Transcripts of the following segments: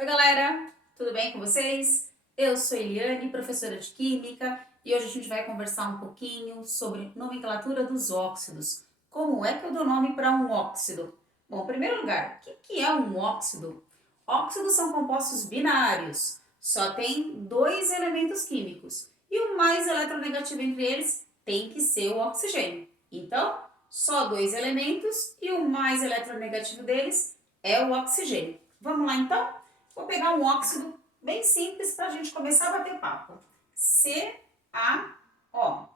Oi, galera! Tudo bem com vocês? Eu sou Eliane, professora de Química, e hoje a gente vai conversar um pouquinho sobre nomenclatura dos óxidos. Como é que eu dou nome para um óxido? Bom, em primeiro lugar, o que é um óxido? Óxidos são compostos binários, só tem dois elementos químicos, e o mais eletronegativo entre eles tem que ser o oxigênio. Então, só dois elementos e o mais eletronegativo deles é o oxigênio. Vamos lá então? Vou pegar um óxido bem simples para a gente começar a bater papo. CaO.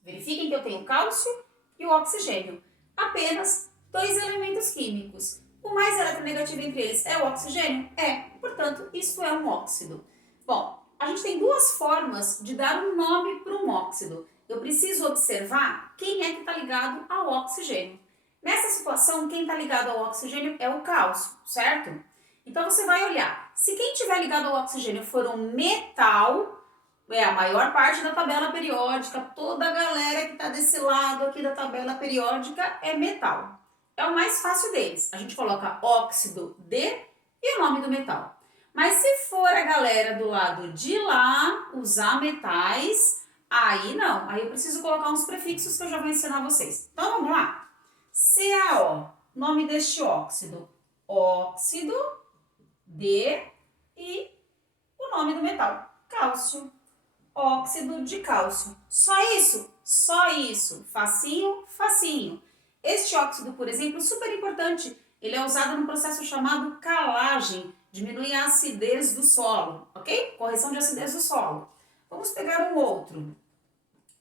Verifiquem que eu tenho cálcio e o oxigênio. Apenas dois elementos químicos. O mais eletronegativo entre eles é o oxigênio? É. Portanto, isso é um óxido. Bom, a gente tem duas formas de dar um nome para um óxido. Eu preciso observar quem é que está ligado ao oxigênio. Nessa situação, quem está ligado ao oxigênio é o cálcio, certo? Então você vai olhar, se quem estiver ligado ao oxigênio for um metal, é a maior parte da tabela periódica, toda a galera que está desse lado aqui da tabela periódica é metal. É o mais fácil deles. A gente coloca óxido de e o nome do metal. Mas se for a galera do lado de lá usar metais, aí não. Aí eu preciso colocar uns prefixos que eu já vou ensinar vocês. Então vamos lá. CaO, nome deste óxido. Óxido de e o nome do metal, cálcio, óxido de cálcio. Só isso? Só isso. Facinho, facinho. Este óxido, por exemplo, super importante. Ele é usado num processo chamado calagem, diminui a acidez do solo, ok? Correção de acidez do solo. Vamos pegar um outro.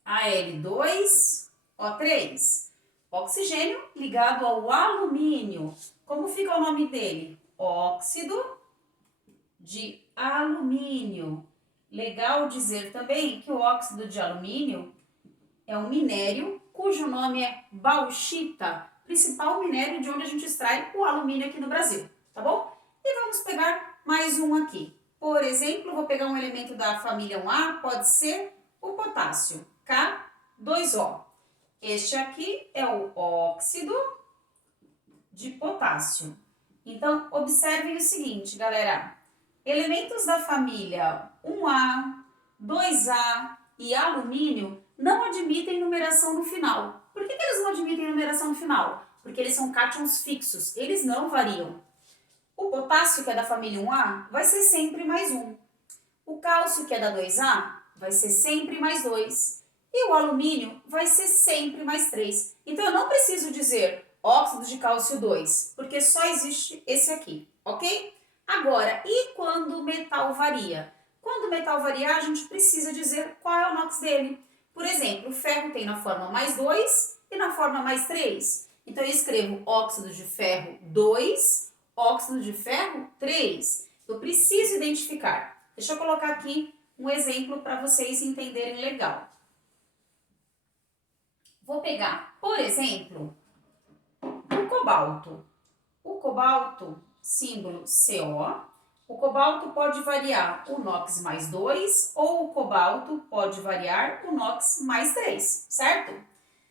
Al2O3. Oxigênio ligado ao alumínio. Como fica o nome dele? Óxido de alumínio. Legal dizer também que o óxido de alumínio é um minério cujo nome é bauxita, principal minério de onde a gente extrai o alumínio aqui no Brasil, tá bom? E vamos pegar mais um aqui. Por exemplo, vou pegar um elemento da família 1A, pode ser o potássio, K2O. Este aqui é o óxido de potássio. Então, observem o seguinte, galera. Elementos da família 1A, 2A e alumínio não admitem numeração no final. Por que eles não admitem numeração no final? Porque eles são cátions fixos, eles não variam. O potássio, que é da família 1A, vai ser sempre mais 1. O cálcio, que é da 2A, vai ser sempre mais 2. E o alumínio vai ser sempre mais 3. Então eu não preciso dizer óxido de cálcio 2, porque só existe esse aqui, ok? Agora, e quando o metal varia? Quando o metal variar, a gente precisa dizer qual é o NOx dele. Por exemplo, o ferro tem na forma mais 2 e na forma mais 3. Então eu escrevo óxido de ferro 2, óxido de ferro 3. Eu preciso identificar. Deixa eu colocar aqui um exemplo para vocês entenderem legal. Vou pegar, por exemplo, o cobalto. O cobalto, símbolo CO. O cobalto pode variar o NOx mais 2 ou o cobalto pode variar o NOx mais 3, certo?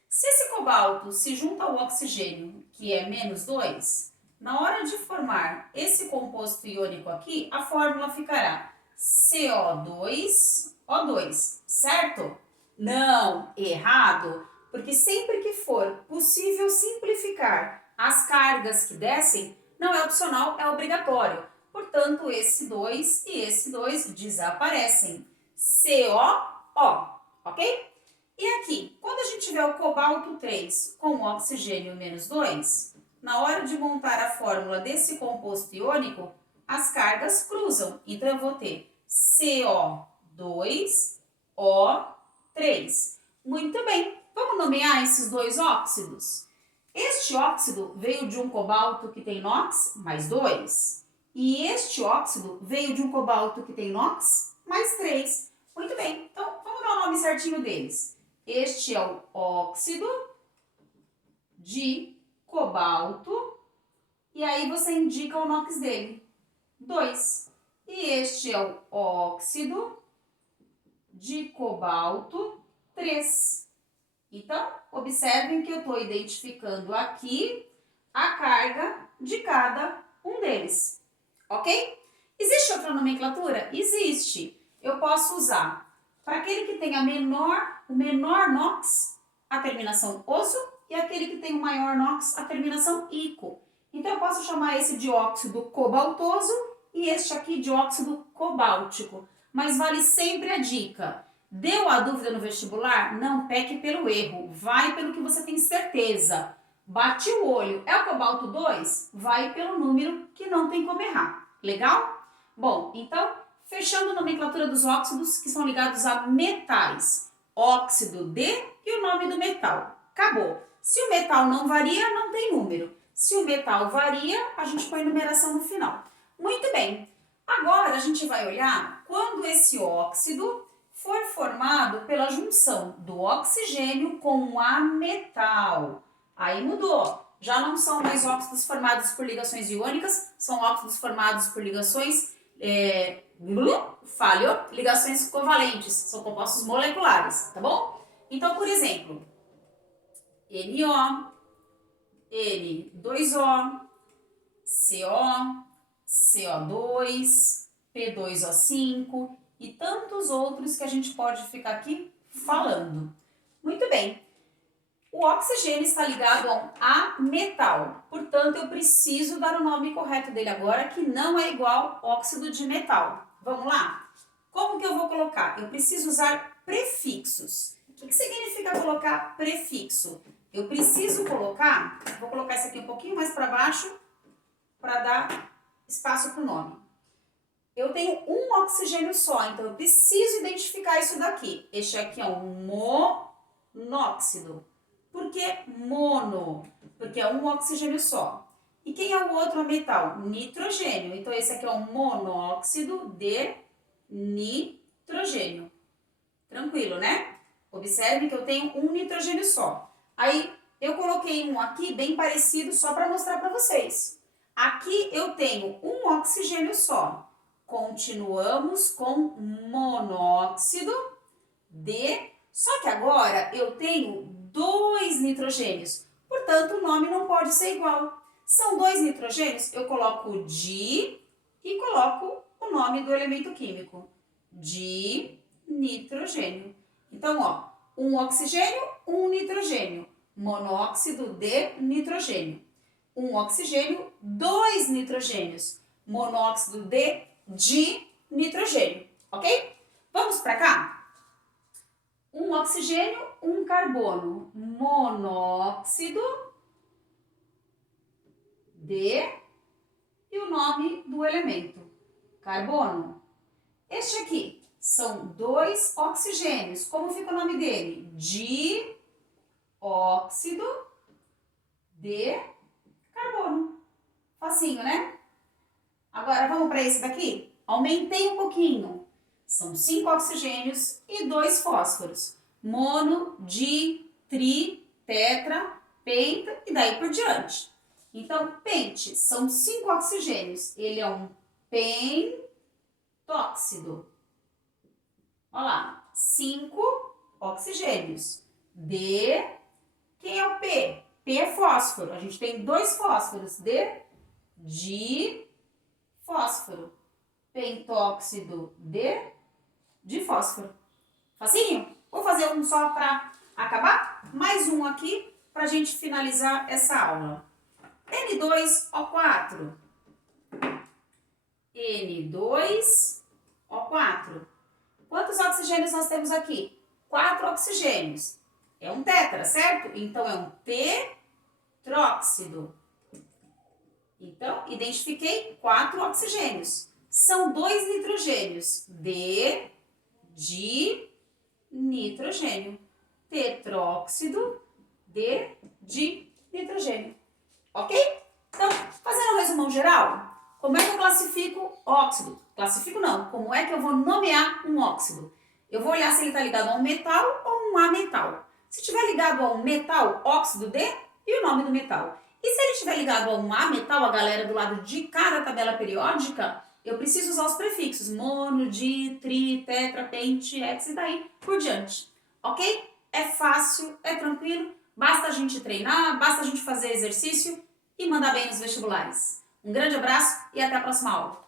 Se esse cobalto se junta ao oxigênio, que é menos 2, na hora de formar esse composto iônico aqui, a fórmula ficará CO2O2, certo? Não, errado, porque sempre que for possível simplificar as cargas que descem, não é opcional, é obrigatório. Portanto, esse 2 e esse 2 desaparecem. CO, ok? E aqui, quando a gente tiver o cobalto 3 com o oxigênio menos 2, na hora de montar a fórmula desse composto iônico, as cargas cruzam. Então, eu vou ter CO2O3. Muito bem, vamos nomear esses dois óxidos? Este óxido veio de um cobalto que tem NOx mais 2. E este óxido veio de um cobalto que tem NOx mais 3. Muito bem, então vamos dar o nome certinho deles. Este é o óxido de cobalto. E aí você indica o NOx dele, 2. E este é o óxido de cobalto 3. Então, observem que eu estou identificando aqui a carga de cada um deles, ok? Existe outra nomenclatura? Existe. Eu posso usar para aquele que tem o menor NOx, a terminação oso, e aquele que tem o maior NOx, a terminação ico. Então, eu posso chamar esse de óxido cobaltoso e este aqui de óxido cobáltico. Mas vale sempre a dica. Deu a dúvida no vestibular? Não peque pelo erro. Vai pelo que você tem certeza. Bati o olho, é o cobalto 2? Vai pelo número que não tem como errar. Legal? Bom, então, fechando a nomenclatura dos óxidos que são ligados a metais. Óxido de e o nome do metal. Acabou. Se o metal não varia, não tem número. Se o metal varia, a gente põe numeração no final. Muito bem. Agora a gente vai olhar quando esse óxido for formado pela junção do oxigênio com o ametal. Aí mudou. Já não são mais óxidos formados por ligações iônicas, são óxidos formados por ligações ligações covalentes, são compostos moleculares, tá bom? Então, por exemplo, NO, N2O, CO, CO2, P2O5 e tantos outros que a gente pode ficar aqui falando. Muito bem. O oxigênio está ligado a metal, portanto, eu preciso dar o nome correto dele agora, que não é igual óxido de metal. Vamos lá? Como que eu vou colocar? Eu preciso usar prefixos. O que significa colocar prefixo? Eu preciso colocar, vou colocar esse aqui um pouquinho mais para baixo, para dar espaço para o nome. Eu tenho um oxigênio só, então eu preciso identificar isso daqui. Este aqui é um monóxido. Por que mono? Porque é um oxigênio só. E quem é o outro metal? Nitrogênio. Então, esse aqui é um monóxido de nitrogênio. Tranquilo, né? Observe que eu tenho um nitrogênio só. Aí, eu coloquei um aqui bem parecido só para mostrar para vocês. Aqui eu tenho um oxigênio só. Continuamos com monóxido de... Só que agora eu tenho 2 nitrogênios, portanto o nome não pode ser igual. São 2 nitrogênios, eu coloco di e coloco o nome do elemento químico, dinitrogênio. Então, ó, um oxigênio, um nitrogênio, monóxido de nitrogênio. Um oxigênio, 2 nitrogênios, monóxido de dinitrogênio, ok? Vamos para cá? Um oxigênio, um carbono, monóxido de e o nome do elemento, carbono. Este aqui são 2 oxigênios. Como fica o nome dele? Dióxido de carbono. Facinho, né? Agora vamos para esse daqui? Aumentei um pouquinho. São 5 oxigênios e 2 fósforos. Mono, di, tri, tetra, penta e daí por diante. Então, pente são 5 oxigênios. Ele é um pentóxido. Olha lá, 5 oxigênios. D, quem é o P? P é fósforo. A gente tem 2 fósforos. De fósforo. Pentóxido de fósforo. Facinho? Vou fazer um só para acabar. Mais um aqui para a gente finalizar essa aula. N2O4. N2O4. Quantos oxigênios nós temos aqui? 4 oxigênios. É um tetra, certo? Então, é um tetróxido. Então, identifiquei 4 oxigênios. São 2 nitrogênios. Dinitrogênio. Tetróxido de nitrogênio. Ok? Então, fazendo um resumão geral, como é que eu classifico óxido? Classifico não. Como é que eu vou nomear um óxido? Eu vou olhar se ele está ligado a um metal ou um ametal. Se estiver ligado a um metal, óxido de e o nome do metal. E se ele estiver ligado a um ametal, a galera do lado de cada tabela periódica, eu preciso usar os prefixos mono, di, tri, tetra, pente, hex e daí por diante. Ok? É fácil, é tranquilo, basta a gente treinar, basta a gente fazer exercício e mandar bem nos vestibulares. Um grande abraço e até a próxima aula.